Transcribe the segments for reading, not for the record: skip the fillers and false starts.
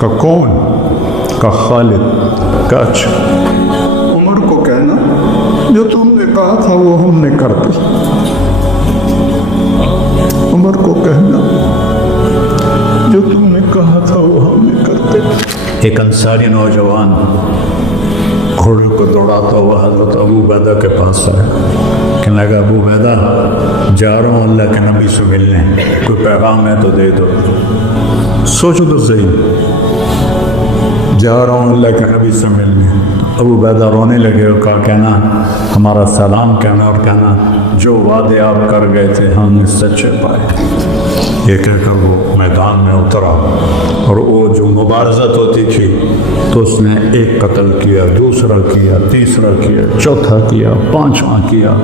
کا کون؟ کا خالد۔ کا اچھا، عمر کو کہنا جو تم نے کہا تھا وہ ہم نے کر دی۔ عمر کو کہنا جو تم نے کہا تھا وہ ہم نے کر دی۔ ایک انصاری نوجوان گھوڑے کو دوڑاتا ہوا حضرت ابو عبیدہ کے پاس آیا، کہنے لگا ابو عبیدہ جا رہا ہوں اللہ کے نبی سے ملنے، کوئی پیغام ہے تو دے دو۔ سوچو تو صحیح، جا رہا ہوں اللہ کے نبی سے ملنے۔ ابو عبیدہ رونے لگے اور کہا کہنا ہمارا سلام کہنا اور کہنا جو وعدے آپ کر گئے تھے ہم نے سچے پائے۔ یہ کہہ کر وہ میدان میں اترا اور وہ جو مبارزت ہوتی تھی تو اس نے ایک قتل کیا، دوسرا کیا، تیسرا کیا، چوتھا کیا، پانچواں کیا،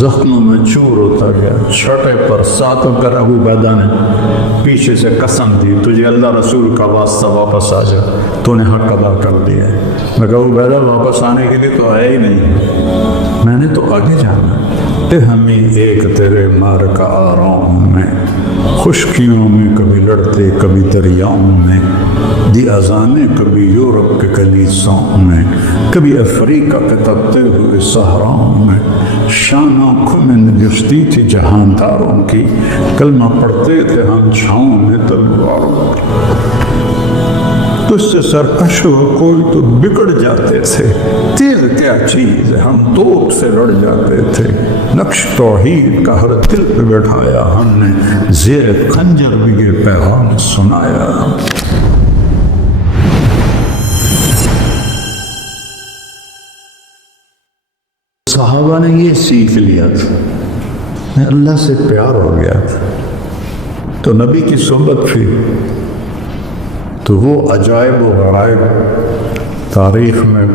زخموں میں چور ہوتا گیا۔ چھٹے پر ساتوں کر ابو عبیدہ نے پیچھے سے قسم دی تجھے اللہ رسول کا واسطہ واپس آ جا، تو نے حق ادا کر دیا ہے۔ میں کہا ابو عبیدہ واپس آنے کے لیے تو آیا ہی نہیں، میں نے تو آگے جانا ہے۔ ہمیں ایک تیرے مار کا آرام میں، خشکیوں میں کبھی لڑتے کبھی دریاؤں میں، دی اذانیں کبھی یورپ کے کلیساؤں میں، کبھی افریقہ کے تپتے ہوئے صحراؤں میں۔ شان آنکھوں میں نجستی تھی جہانداروں کی، کلمہ پڑھتے تھے ہم چھاؤں میں تلواروں کی۔ تجھ سے سرکش ہو کوئی تو بگڑ جاتے تھے، تیز کیا چیز ہے ہم توپ سے لڑ جاتے تھے۔ نقش توحید کا ہر دل پہ بٹھایا ہم نے، زیر خنجر بھی یہ پیغام سنایا۔ صحابہ نے یہ سیکھ لیا تھا، اللہ سے پیار ہو گیا تھا تو نبی کی صحبت تھی تو وہ عجائب و غرائب تاریخ میں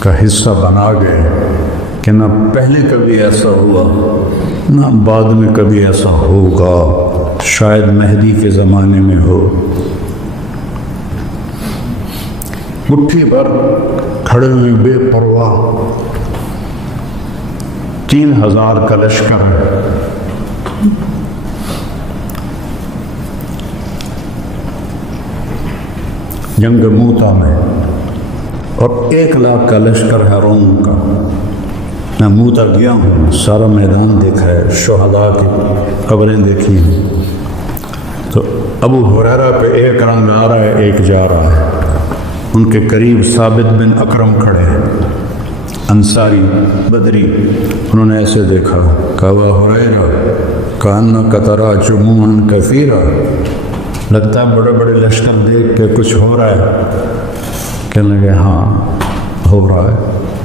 کا حصہ بنا گئے کہ نہ پہلے کبھی ایسا ہوا نہ بعد میں کبھی ایسا ہوگا، شاید مہدی کے زمانے میں ہو۔ مٹھی پر کھڑے ہوئے بے پرواہ 3000 کا لشکر ہے، جنگ موتا میں، اور 1 لاکھ کا لشکر ہے روم کا۔ میں موتا گیا ہوں، سارا میدان دیکھا ہے، شہداء کی قبریں دیکھی ہیں۔ تو ابو ہریرہ پہ ایک رنگ آ رہا ہے ایک جا رہا ہے، ان کے قریب ثابت بن اکرم کھڑے ہیں، انصاری بدری۔ انہوں نے ایسے دیکھا، کہا ابو ہریرہ کأنک تری جموعا کثیرا، لگتا ہے بڑے بڑے لشکر دیکھ کے کچھ ہو رہا ہے۔ کہنے لگے ہاں ہو رہا ہے،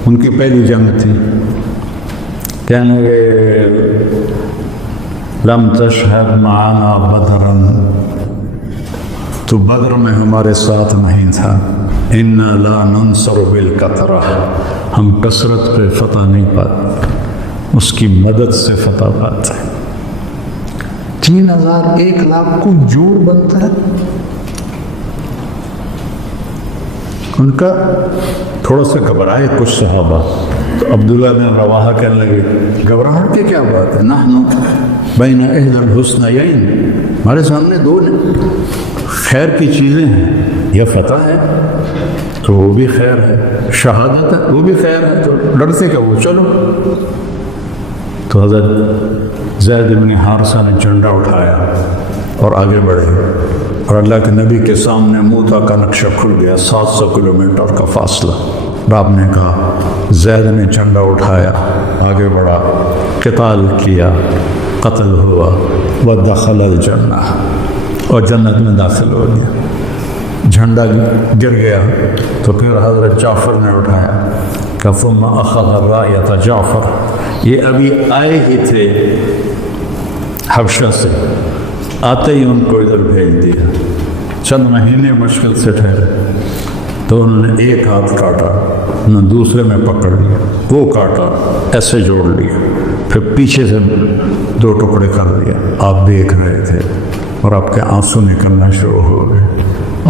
ان کی پہلی جنگ تھی۔ کہنے لگے لم تشہد معنا بدرا، تو بدر میں ہمارے ساتھ نہیں تھا۔ انا لا ننصر بالکثرہ، ہم کثرت پہ فتح نہیں پاتے، اس کی مدد سے فتح پاتے ہیں۔ 3000 1 لاکھ کو جوڑ بنتا ہے۔ ان کا تھوڑا سا گھبرائے کچھ صحابہ، تو عبداللہ بن رواحہ کہنے لگے گھبراہٹ کی کیا بات ہے، نحن بین احدی الحسنیین، ہمارے سامنے 2 خیر کی چیزیں ہیں، یا فتح ہے تو وہ بھی خیر ہے، شہادت ہے وہ بھی خیر ہے، تو لڑتے کہ وہ چلو۔ تو حضرت زید بن حارثہ نے جھنڈا اٹھایا اور آگے بڑھے، اور اللہ کے نبی کے سامنے موتا کا نقشہ کھل گیا، 700 کلومیٹر کا فاصلہ۔ آپ نے کہا زید نے جھنڈا اٹھایا، آگے بڑھا، قتال کیا، قتل ہوا، ودخل الجنہ، اور جنت میں داخل ہو گیا۔ جھنڈا گر گیا تو پھر حضرت جعفر نے اٹھایا، کہ ثم اخذ الرایۃ جعفر، یہ ابھی آئے ہی تھے حبشہ سے، آتے ہی ان کو ادھر بھیج دیا، چند مہینے مشکل سے ٹھہرے، تو انہوں نے ایک ہاتھ کاٹا، انہوں نے دوسرے میں پکڑ لیا، وہ کاٹا، ایسے جوڑ لیا، پھر پیچھے سے 2 ٹکڑے کر دیا۔ آپ دیکھ رہے تھے اور آپ کے آنسو نکلنا شروع ہو گئے۔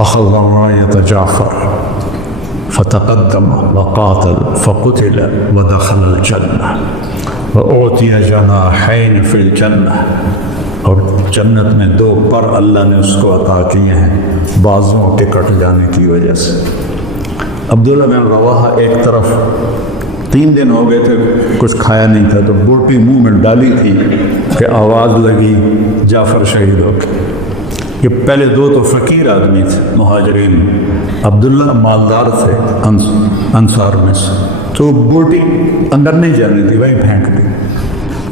اخذ رایۃ جعفر فتقدم وقاتل فقتل ودخل الجنہ وأعطی جناحین فی الجنہ، اور جنت میں 2 پر اللہ نے اس کو عطا کیے ہیں بازوں کے کٹ جانے کی وجہ سے۔ عبداللہ بن رواحہ ایک طرف 3 دن ہو گئے تھے کچھ کھایا نہیں تھا، تو بوٹی منہ میں ڈالی تھی کہ آواز لگی جعفر شہید ہو کے۔ یہ پہلے 2 تو فقیر آدمی تھے مہاجرین، عبداللہ مالدار تھے انصار میں سے، تو بوٹی اندر نہیں جانی تھی، وہیں پھینک دی۔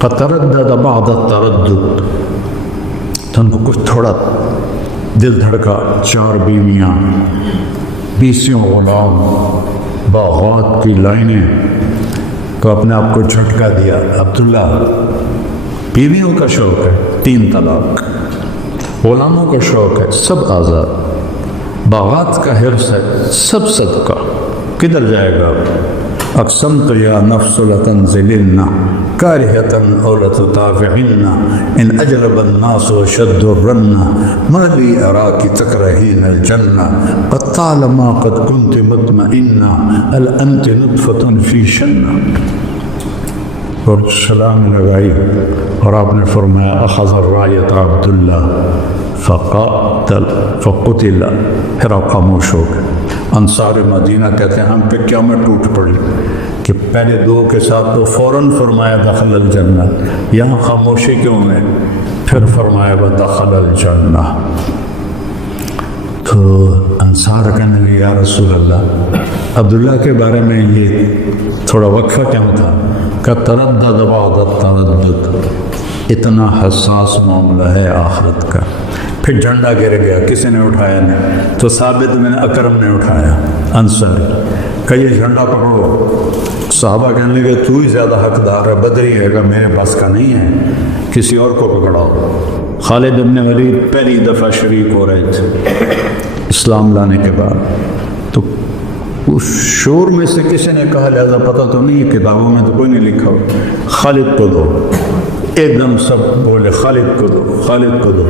فتردد بعد التردد، تو ان کو کچھ تھوڑا دل دھڑکا، 4 بیویاں، 20 غلام، باغات کی لائنیں، تو اپنے آپ کو جھٹکا دیا۔ عبداللہ بیویوں کا شوق ہے 3 طلاق، غلاموں کا شوق ہے سب آزاد، باغات کا حرص ہے سب صدقہ، کدھر جائے گا؟ اقسمت یا نفس لتنزلن کارہۃ او لتطاوعن ان اجلب الناس وشد الرن ما لی اراک تکرہین الجنہ قد طالما قد کنت مطمئنہ هل انت نطفۃ فی شنہ۔ اور سلام لگائی اور آپ نے فرمایا اخذ الرایۃ عبداللہ فقتل، پھر آپ خاموش ہو گئے۔ انصار مدینہ کہتے ہیں ہم پہ قیامت ٹوٹ پڑی کہ پہلے 2 کے ساتھ تو فوراً فرمایا دخل الجنہ، یہاں خاموشی کیوں ہے؟ پھر فرمایا دخل الجنہ۔ تو انصار کہنے لگے یا رسول اللہ، عبداللہ کے بارے میں یہ تھوڑا وقفہ کیوں تھا؟ کہ تردد بعد التردد، اتنا حساس معاملہ ہے آخرت کا۔ پھر جھنڈا گر گیا، کسی نے اٹھایا نہیں، تو ثابت بن اکرم نے اٹھایا انصاری، کہ یہ جھنڈا پکڑو۔ صحابہ کہنے لگے تو ہی زیادہ حقدار ہے، بدری ہے کہ میرے بس کا نہیں ہے، کسی اور کو پکڑاؤ۔ خالد بن ولید پہلی دفعہ شریک ہو رہے تھے اسلام لانے کے بعد، تو اس شور میں سے کسی نے کہا لہذا پتہ تو نہیں ہے، کتابوں میں تو کوئی نہیں لکھا، خالد کو دو۔ ایک دم سب بولے خالد کو دو، خالد کو دو۔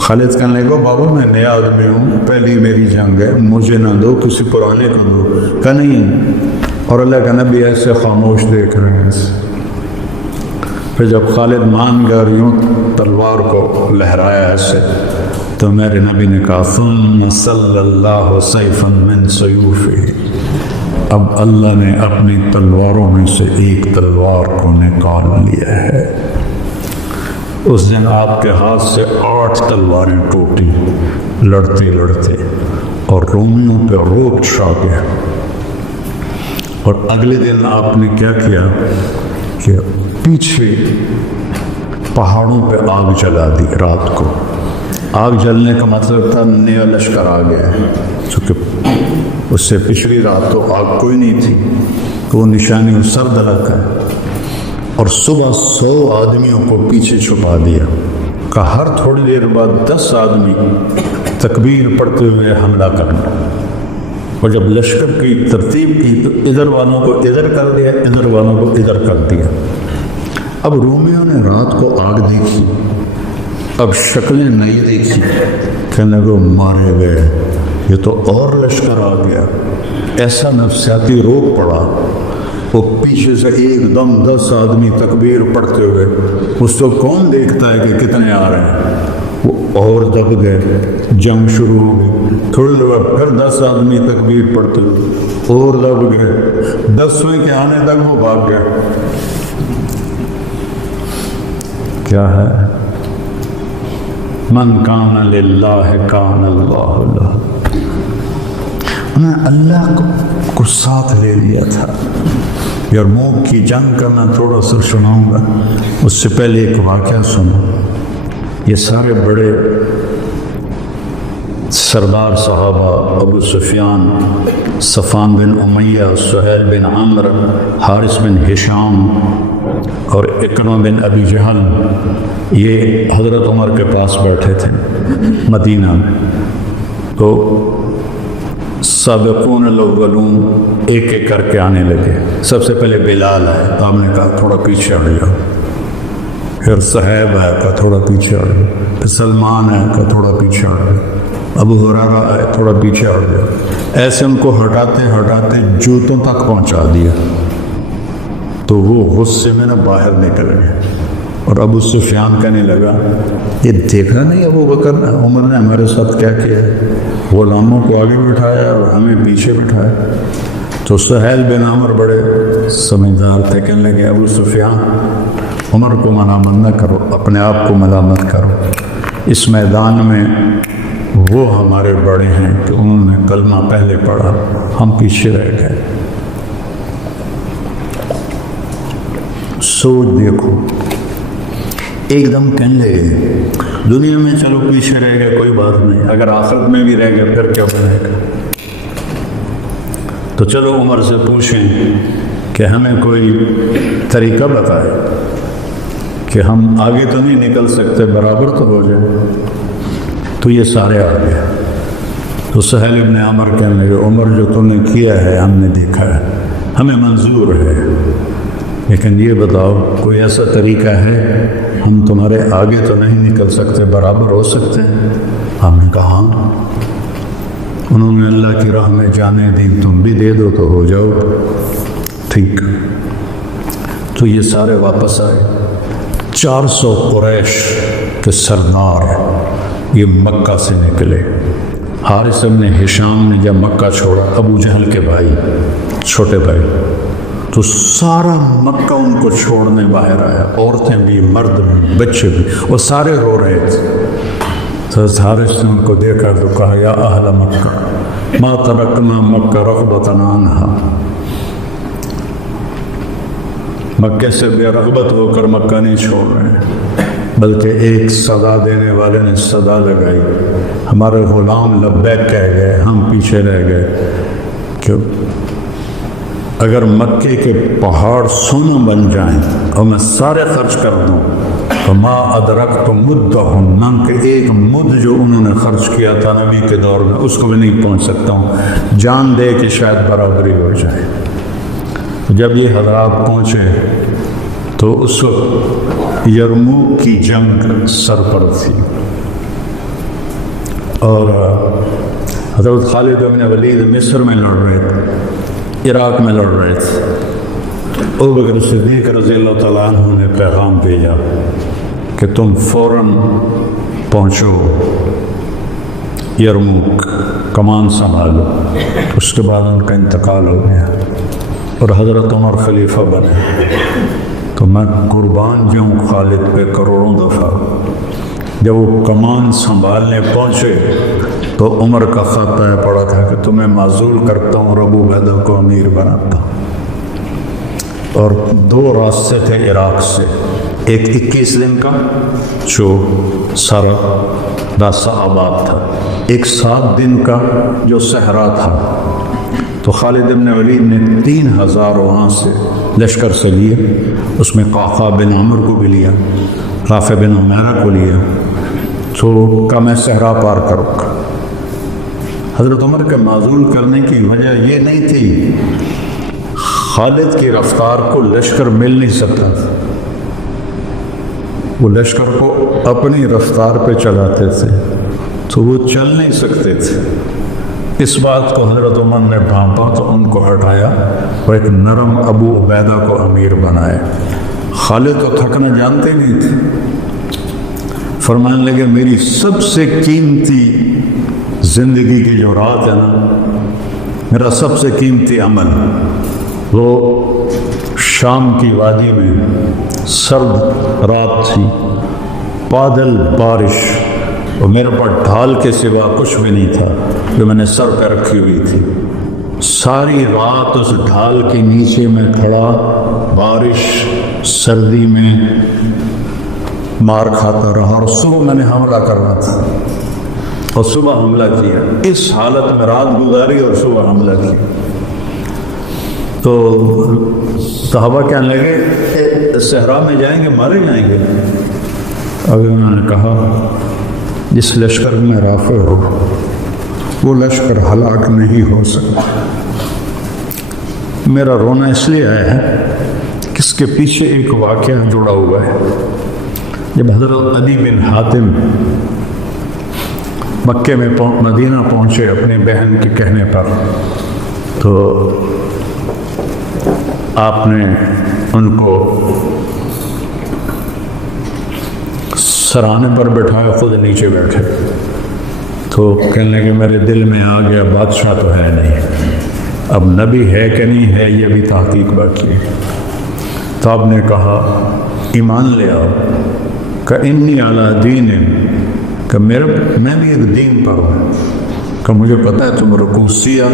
خالد کہنے لگا بابا میں نیا آدمی ہوں، پہلی میری جنگ ہے، مجھے نہ دو، کسی پرانے کو دو۔ کہ نہیں، اور اللہ کا نبی ایسے خاموش دیکھ رہے ہیں۔ پھر جب خالد مان گیا اور یوں تلوار کو لہرایا ایسے، تو میرے نبی نے کہا ثم صلی اللہ سیفا من سیوفہ، اب اللہ نے اپنی تلواروں میں سے ایک تلوار کو نکال لیا ہے۔ اس دن آپ کے ہاتھ سے 8 تلواریں ٹوٹی لڑتے لڑتے، اور رومیوں پہ روب چھا گیا۔ اور اگلے دن آپ نے کیا کیا کہ پیچھے پہاڑوں پہ آگ جلا دی رات کو۔ آگ جلنے کا مطلب تھا نیا لشکر آ گیا ہے، چونکہ اس سے پچھلی رات تو آگ کوئی نہیں تھی، تو وہ نشانی سر دلک ہے۔ اور صبح 100 آدمیوں کو پیچھے چھپا دیا کہ ہر تھوڑی دیر بعد 10 آدمی تکبیر پڑھتے ہوئے حملہ کرنا۔ اور جب لشکر کی ترتیب کی تو ادھر والوں کو ادھر کر دیا، ادھر والوں کو ادھر کر دیا۔ اب رومیوں نے رات کو آگ دیکھی، اب شکلیں نہیں دیکھی، کہنے لگے مارے گئے، یہ تو اور لشکر آ گیا۔ ایسا نفسیاتی روک پڑا، وہ پیچھے سے ایک دم 10 آدمی تکبیر پڑھتے ہوئے، اس کو کون دیکھتا ہے کہ کتنے آ رہے ہیں، وہ اور دب گئے، جنگ شروع ہو گئی۔ تھوڑی دیر بعد پھر 10 آدمی تکبیر پڑھتے ہوئے اور دب گئے، 10ویں کے آنے تک وہ بھاگ گئے۔ کیا ہے؟ من کان للہ کان اللہ لہ، انہیں اللہ کو ساتھ لے لیا تھا۔ یرموک کی جنگ کا میں تھوڑا سا سناؤں گا، اس سے پہلے ایک واقعہ سنو۔ یہ سارے بڑے سردار صحابہ، ابو سفیان، صفوان بن امیہ، سہیل بن عمر، حارث بن ہشام اور اکرمہ بن ابی جہل، یہ حضرت عمر کے پاس بیٹھے تھے مدینہ میں۔ تو سابقون الاولون ایک ایک کر کے آنے لگے۔ سب سے پہلے بلال ہے، تو آپ نے کہا تھوڑا پیچھے ہٹ جاؤ۔ پھر صہیب ہے، کہا تھوڑا پیچھے ہٹ جاؤ۔ پھر سلمان ہے، کہا تھوڑا پیچھے ہٹ جاؤ۔ ابو ہریرہ ہے، تھوڑا پیچھے ہٹ جاؤ۔ ایسے ان کو ہٹاتے ہٹاتے جوتوں تک پہنچا دیا، تو وہ غصے میں نہ باہر نکل گئے۔ اور ابو سفیان کہنے لگا یہ دیکھا نہیں ابو بکر نے عمر نے ہمارے ساتھ کیا کیا ہے، غلاموں کو آگے بٹھایا اور ہمیں پیچھے بٹھایا۔ تو سہیل بن عمر بڑے سمجھدار تھے، کہنے لگے ابو سفیان عمر کو ملامت نہ کرو، اپنے آپ کو ملامت کرو، اس میدان میں وہ ہمارے بڑے ہیں کہ انہوں نے کلمہ پہلے پڑھا، ہم پیچھے رہ گئے۔ سوچ دیکھو، ایک دم کہنے لگے دنیا میں چلو پیچھے رہ گئے کوئی بات نہیں، اگر آخرت میں بھی رہ گئے پھر کیا بنے گا؟ تو چلو عمر سے پوچھیں کہ ہمیں کوئی طریقہ بتائے کہ ہم آگے تو نہیں نکل سکتے، برابر تو ہو جائے۔ تو یہ سارے آ گئے۔ تو سہیل ابن عمر کہنے لگے عمر جو تم نے کیا ہے ہم نے دیکھا ہے، ہمیں منظور ہے، لیکن یہ بتاؤ کوئی ایسا طریقہ ہے ہم تمہارے آگے تو نہیں نکل سکتے، برابر ہو سکتے ہیں؟ ہم نے کہا ہاں۔ انہوں نے اللہ کی راہ میں جانے دی، تم بھی دے دو تو ہو جاؤ ٹھیک۔ تو یہ سارے واپس آئے، 400 قریش کے سردار یہ مکہ سے نکلے۔ حارث بن ہشام نے جب مکہ چھوڑا، ابو جہل کے بھائی، چھوٹے بھائی، تو سارا مکہ ان کو چھوڑنے باہر آیا، عورتیں بھی، مرد بھی، بچے بھی، وہ سارے رو رہے تھے۔ تو حارث نے ان کو دیکھا تو کہا یا اہل مکہ ما ترکنا مکہ رغبتا عنہا، مکے سے بے رغبت ہو کر مکہ نہیں چھوڑ رہے، بلکہ ایک صدا دینے والے نے صدا لگائی، ہمارے غلام لبیک کہہ گئے، ہم پیچھے رہ گئے کہ اگر مکے کے پہاڑ سونا بن جائیں اور میں سارے خرچ کر دوں تو ما ادرکت مدہم، نام کہ ایک مد جو انہوں نے خرچ کیا تھا نبی کے دور میں اس کو بھی نہیں پہنچ سکتا ہوں، جان دے کہ شاید برابری ہو جائے۔ جب یہ حضرات پہنچے تو اس وقت یرموک کی جنگ سر پر تھی، اور حضرت خالد بن ولید مصر میں لڑ رہے تھے، عراق میں لڑ رہے تھے۔ ابو بکر صدیق رضی اللہ تعالیٰ عنہ نے پیغام بھیجا کہ تم فوراً پہنچو یرموک، کمان سنبھالو۔ اس کے بعد ان کا انتقال ہو گیا اور حضرت عمر خلیفہ بنے۔ تو میں قربان جاؤں خالد پہ کروڑوں دفعہ۔ جب وہ کمان سنبھالنے پہنچے تو عمر کا خط آیا پڑا تھا کہ تمہیں معزول کرتا ہوں اور ابو عبیدہ کو امیر بناتا ہوں۔ اور 2 راستے تھے عراق سے، ایک 21 دن کا جو سارا راستہ آباد تھا، ایک 7 دن کا جو صحرا تھا۔ تو خالد بن ولید نے 3000 وہاں سے لشکر سے لیے، اس میں قعقاع بن عمر کو بھی لیا، رافع بن عمیرہ کو لیا، تو کہا میں صحرا پار کروں گا۔ حضرت عمر کے معزول کرنے کی وجہ یہ نہیں تھی، خالد کی رفتار کو لشکر مل نہیں سکتا تھا، وہ لشکر کو اپنی رفتار پہ چلاتے تھے تو وہ چل نہیں سکتے تھے۔ اس بات کو حضرت عمر نے بھانپا تو ان کو ہٹایا اور ایک نرم ابو عبیدہ کو امیر بنائے۔ خالد تو تھکنا جانتے نہیں تھے، فرمانے لگے میری سب سے قیمتی زندگی کی جو رات ہے نا، میرا سب سے قیمتی عمل وہ شام کی وادی میں سرد رات تھی، بادل، بارش، اور میرے پاس ڈھال کے سوا کچھ بھی نہیں تھا جو میں نے سر پہ رکھی ہوئی تھی۔ ساری رات اس ڈھال کے نیچے میں کھڑا، بارش، سردی میں مار کھاتا رہا، اور صبح میں نے حملہ کرنا تھا اور صبح حملہ کیا، اس حالت میں رات گزاری اور صبح حملہ کیا۔ تو صحابہ کہنے لگے صحرا میں جائیں گے مارے جائیں گے؟ اگر انہوں نے کہا جس لشکر میں رافع ہو وہ لشکر ہلاک نہیں ہو سکتا۔ میرا رونا اس لیے آیا ہے کہ اس کے پیچھے ایک واقعہ جڑا ہوا ہے۔ جب حضرت عدی بن حاتم مکے میں مدینہ پہنچے اپنی بہن کے کہنے پر، تو آپ نے ان کو سرانے پر بٹھائے، خود نیچے بیٹھے۔ تو کہنے لگے میرے دل میں آ گیا بادشاہ تو ہے نہیں، اب نبی ہے کہ نہیں ہے یہ بھی تحقیق باقی ہے۔ تو آپ نے کہا ایمان لے آؤ، کہ انی علی دین، کہ میں بھی ایک دین پر ہوں، کہ مجھے پتہ ہے تم رکوسیہ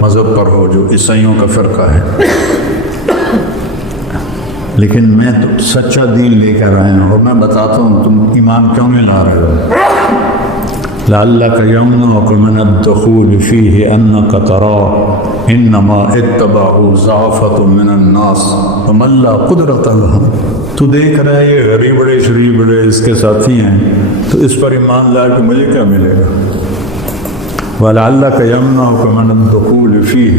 مذہب پر ہو جو عیسائیوں کا فرقہ ہے، لیکن میں تو سچا دین لے کر آیا ہوں، اور میں بتاتا ہوں تم ایمان کیوں نہیں لا رہے ہو۔ لعلک یمنعک من الدخول فیہ انک تری انما اتبعوا زعفۃ من الناس ومن لا قدرۃ لهم۔ تو دیکھ رہا ہے یہ غریبڑے شریبڑے اس کے ساتھی ہیں، تو اس پر ایمان لا کے مجھے کیا ملے گا۔ وَلَعَلَّكَ يَمْنَعُكَ مِنَ الدُّخُولِ فِيهِ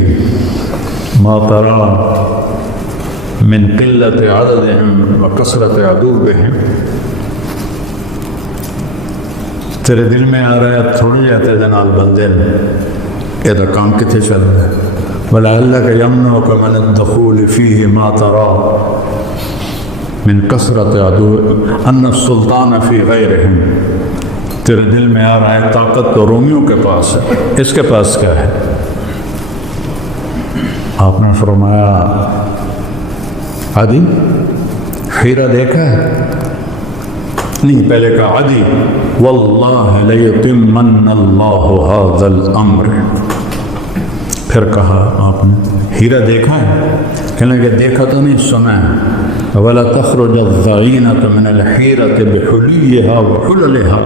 مَا تَرَى مِنْ قِلَّةِ عَدَدِهِمْ وَكَثْرَةِ عَدُوِّهِمْ۔ تیرے دل میں آ رہا ہے تھوڑی جاتے جنال بندے یہ کام کتنے چل رہا ہے۔ وَلَعَلَّكَ يَمْنَعُكَ مِنَ الدُّخُولِ فِيهِ مَا تَرَى مِنْ كَثْرَةِ عَدُوِّهِمْ أَنَّ السُّلْطَانَ فِي غَيْرِهِمْ۔ تیرے دل میں آ رہا ہے طاقت تو رومیوں کے پاس ہے، اس کے پاس کیا ہے؟ آپ نے فرمایا عدی ہیرا دیکھا ہے؟ نہیں، پہلے کہا عدی واللہ لیتمن اللہ ھذا الامر، پھر کہا آپ نے ہیرا دیکھا ہے؟ کہنے لگے دیکھا تو نہیں، سنا ہے۔ ولا تخرج الظعینۃ من الحیرۃ بحلیھا وحللھا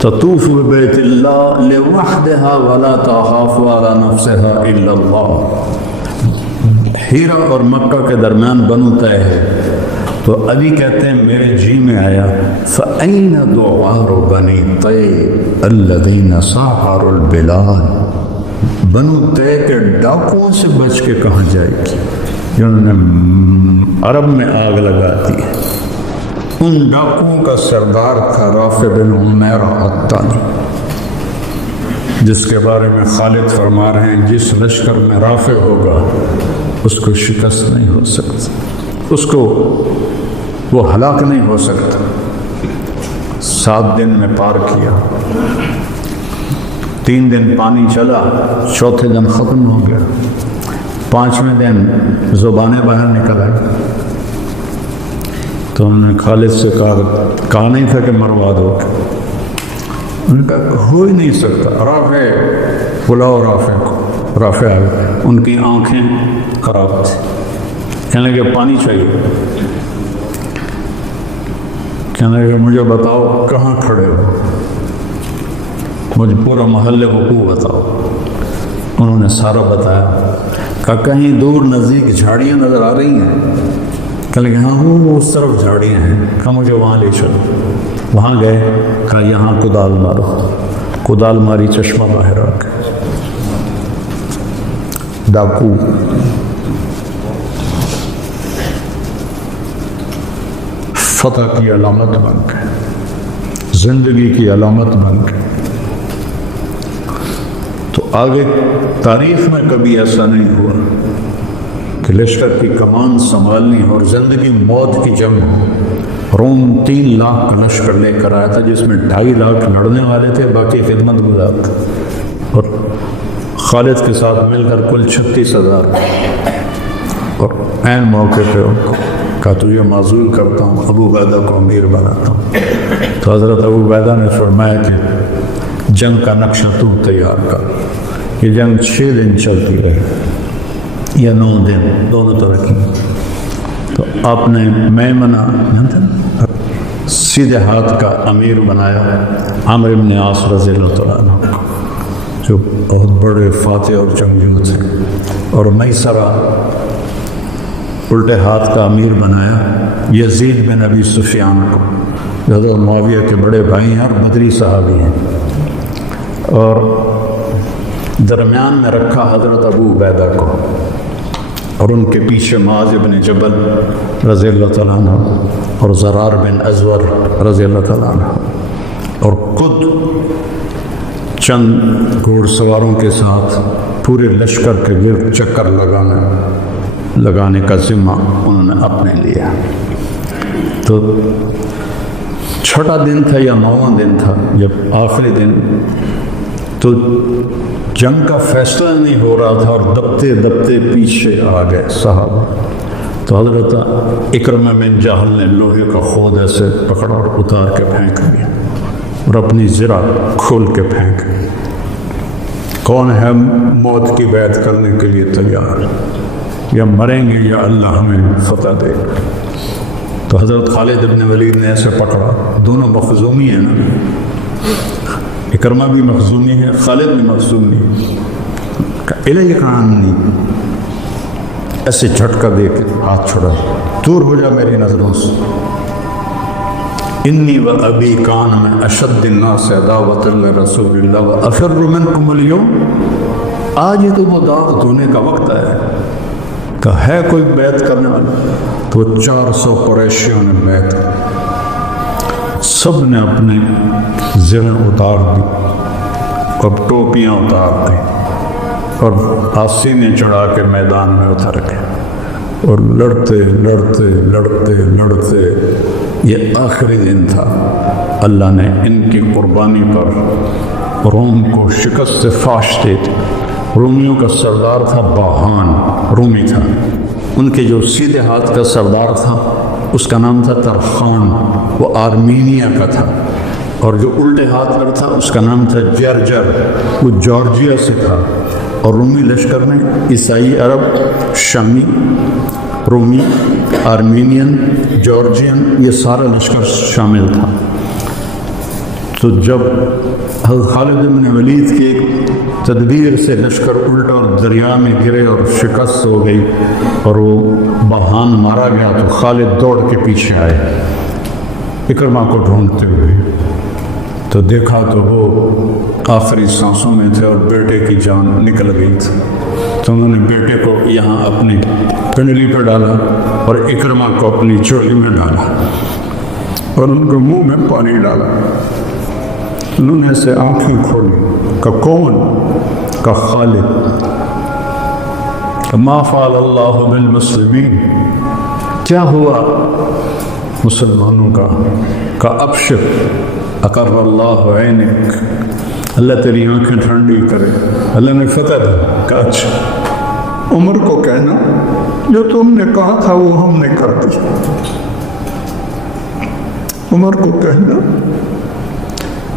تطوف ببیت اللہ لوحدھا ولا تخاف علی نفسھا الا اللہ۔ ہیرا اور مکہ کے درمیان بنو طے ہے، تو ابھی کہتے ہیں میرے جی میں آیا فَأَيْنَ دُعَارُ بَنِي طَيْ الَّذِينَ سَحَرُوا الْبِلَادَ، بنو طے کے ڈاکوؤں سے بچ کے کہاں جائے گی جنہوں نے عرب میں آگ لگا دی۔ ان ڈاکوؤں کا سردار تھا رافع بن عمیرہ الطانی، جس کے بارے میں خالد فرما رہے ہیں جس لشکر میں رافع ہوگا اس کو شکست نہیں ہو سکتی، اس کو وہ ہلاک نہیں ہو سکتا۔ 7 دن میں پار کیا، 3 دن پانی چلا، چوتھے دن ختم ہو گیا، 5ویں دن زبانیں باہر نکل آئی۔ تو ہم نے خالد سے کہا نہیں تھا کہ مروا دو، انہوں نے کہا ہو ہی نہیں سکتا، رافع بلاؤ رافع کو۔ رافع آ گئے، ان کی آنکھیں خراب تھی، کہنے لگے پانی چاہیے، کہنے لگے مجھے بتاؤ کہاں کھڑے ہو، مجھے پورا محل وقوع بتاؤ۔ انہوں نے سارا بتایا، کہا کہیں دور نزدیک جھاڑیاں نظر آ رہی ہیں؟ کہنے لگے ہاں وہ اس طرف جھاڑیاں ہیں، کہا مجھے وہاں لے چلو۔ وہاں گئے، کہا یہاں کدال مارو، کدال ماری، چشمہ باہر آ گیا۔ ڈاکو فتح کی علامت بن گئے، زندگی کی علامت بن گئے۔ تو آگے تاریخ میں کبھی ایسا نہیں ہوا کہ لشکر کی کمان سنبھالنی اور زندگی موت کی جنگ ہو۔ روم 3 لاکھ کا لشکر لے کر آیا تھا، جس میں 2.5 لاکھ لڑنے والے تھے، باقی خدمت گزار تھے، اور خالد کے ساتھ مل کر کل 36,000۔ اور عین موقع پہ ان کو کہا تجھے معزول کرتا ہوں، ابو عبیدہ کو امیر بناتا ہوں۔ تو حضرت ابو عبیدہ نے فرمایا کہ جنگ کا نقشہ تو تیار کر۔ یہ جنگ 6 دن چلتی رہی یا 9 دن، دونوں طرح کی۔ تو آپ نے میمنہ سیدھے ہاتھ کا امیر بنایا عامر بن عاص رضی اللہ تعالیٰ عنہ کو، جو بہت بڑے فاتح اور جنگجو تھے، اور میسرہ الٹے ہاتھ کا امیر بنایا یزید بن ابی سفیان کو، جو حضرت معاویہ کے بڑے بھائی ہیں اور بدری صحابی ہیں، اور درمیان میں رکھا حضرت ابو عبیدہ کو، اور ان کے پیچھے معاذ بن جبل رضی اللہ تعالیٰ عنہ اور زرار بن ازور رضی اللہ تعالیٰ عنہ، اور خود چند گھوڑ سواروں کے ساتھ پورے لشکر کے گرد چکر لگانے کا ذمہ انہوں نے اپنے لیا۔ تو چھٹا دن تھا یا 9واں دن تھا، جب آخری دن، تو جنگ کا فیصلہ نہیں ہو رہا تھا اور دبتے دبتے پیچھے آ گئے صحابہ۔ تو حضرت اکرمہ بن جہل نے لوہے کا خود ایسے پکڑا اور اتار کے پھینک دیا اور اپنی زرہ کھول کے پھینک دی۔ کون ہے موت کی بیعت کرنے کے لیے تیار؟ یا مریں گے یا اللہ ہمیں فتح دے گا۔ تو حضرت خالد بن ولید نے ایسے پکڑا، دونوں مخزومی ہیں نا، اکرمہ بھی مخزومی ہے، خالد بھی مخزومی ہے، الیک عنی، ایسے جھٹکا دے کے ہاتھ چھوڑا، دور ہو جا میری نظروں سے، انی و ابی کان میں اشد الناس عداوۃ لرسول اللہ وافر منکم اليوم، آج ہی تو وہ داغ دھونے کا وقت ہے کہ ہے کوئی بیعت کرنے والا؟ تو 400 قریشیوں نے بیعت، سب نے اپنے زریں اتار دی اور ٹوپیاں اتار دی اور آستینیں چڑھا کے میدان میں اتر گئے اور لڑتے لڑتے لڑتے لڑتے، یہ آخری دن تھا، اللہ نے ان کی قربانی پر روم کو شکست فاش دے دی۔ رومیوں کا سردار تھا باہان، رومی تھا، ان کے جو سیدھے ہاتھ کا سردار تھا اس کا نام تھا ترخان، وہ آرمینیا کا تھا، اور جو الٹے ہاتھ پر تھا اس کا نام تھا جرجر، وہ جارجیا سے تھا۔ اور رومی لشکر میں عیسائی عرب، شامی، رومی، آرمینین، جارجین، یہ سارا لشکر شامل تھا۔ تو جب حضرت خالد بن ولید کی ایک تدبیر سے لشکر الٹا اور دریا میں گرے اور شکست ہو گئی اور وہ بہان مارا گیا، تو خالد دوڑ کے پیچھے آئے اکرمہ کو ڈھونڈتے ہوئے، تو دیکھا تو وہ آخری سانسوں میں تھے اور بیٹے کی جان نکل گئی تھی۔ تو انہوں نے بیٹے کو یہاں اپنی کنڈلی پہ ڈالا اور اکرمہ کو اپنی چولی میں ڈالا اور ان کو منہ میں پانی ڈالا۔ انہوں نے ایسے آنکھیں کھولی کہ کون؟ کہ خالد۔ ما فعل اللہ بالمسلمین، کیا ہوا مسلمانوں کا؟ کہ ابشر اقر اللہ عینک، اللہ تیری آنکھیں ٹھنڈی کرے، اللہ نے فتح دی۔ کہ اچھا، عمر کو کہنا جو تم نے کہا تھا وہ ہم نے کر دی، عمر کو کہنا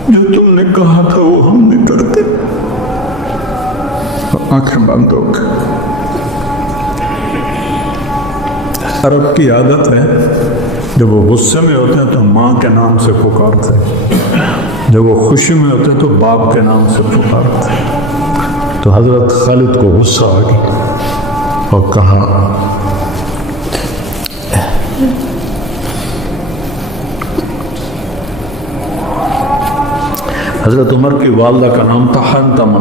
جو تم نے کہا تھا وہ ہم نے کر دی۔ آنکھیں بند ہو گئی۔ عرب کی عادت ہے جب وہ غصے میں ہوتے ہیں تو ماں کے نام سے پکارتے ہیں، جب وہ خوشی میں ہوتے ہیں تو باپ کے نام سے پکارتے ہیں۔ تو حضرت خالد کو غصہ آ گیا اور کہا حضرت عمر کی والدہ کا نام تھا حنتمہ،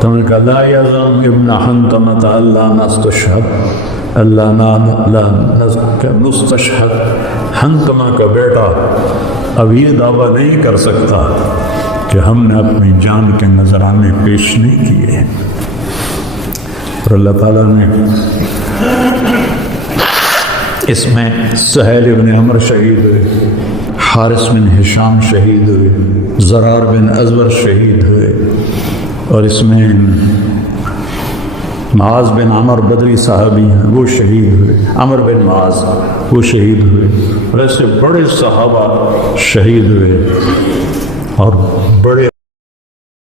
تو انہوں نے کہا لا یزم ابن حنتمہ اللہ نستشہد، اللہ نستشہد، حنتمہ کا بیٹا اب یہ دعویٰ نہیں کر سکتا کہ ہم نے اپنی جان کے نذرانے پیش نہیں کیے۔ اور اللہ تعالیٰ نے اس میں سہیل بن عمر شہید ہوئے، حارث بن ہشام شہید ہوئے، زرار بن ازور شہید ہوئے، اور اس میں معاذ بن عمر بدری صحابی ہیں وہ شہید ہوئے، عمر بن معاذ وہ شہید ہوئے، اور ایسے بڑے صحابہ شہید ہوئے اور بڑے